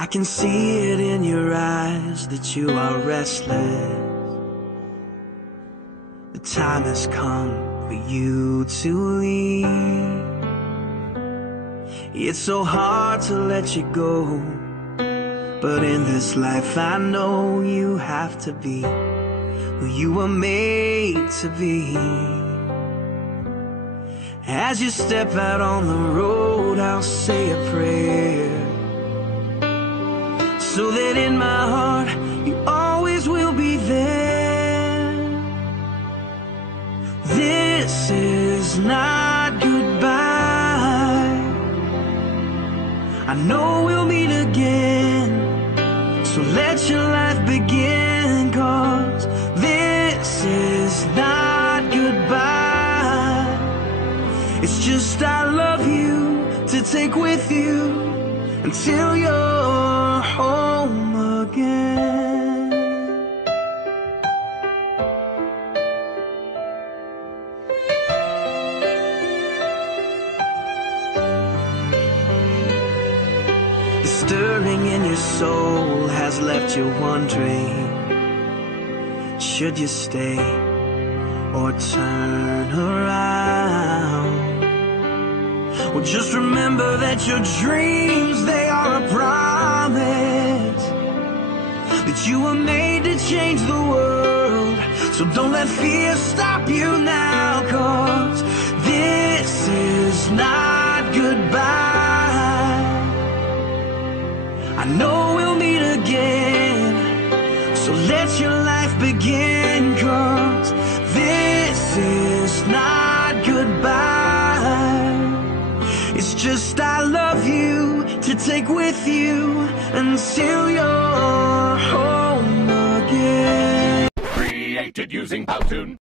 I can see it in your eyes that you are restless. The time has come for you to leave. It's so hard to let you go, but in this life I know you have to be who you were made to be. As you step out on the road, I'll say a prayer, so that in my heart you always will be there. This is not goodbye. I know we'll meet again, so let your life begin, 'cause this is not goodbye. It's just I love you to take with you until you're home again. The stirring in your soul has left you wondering, should you stay or turn around? Well, just remember that your dreams, they are a promise, that you were made to change the world. So don't let fear stop you now, 'cause this is not goodbye. I know we'll meet again, so let your life begin, 'cause this is not goodbye. It's just I love you to take with you until you're home again. Created using Powtoon.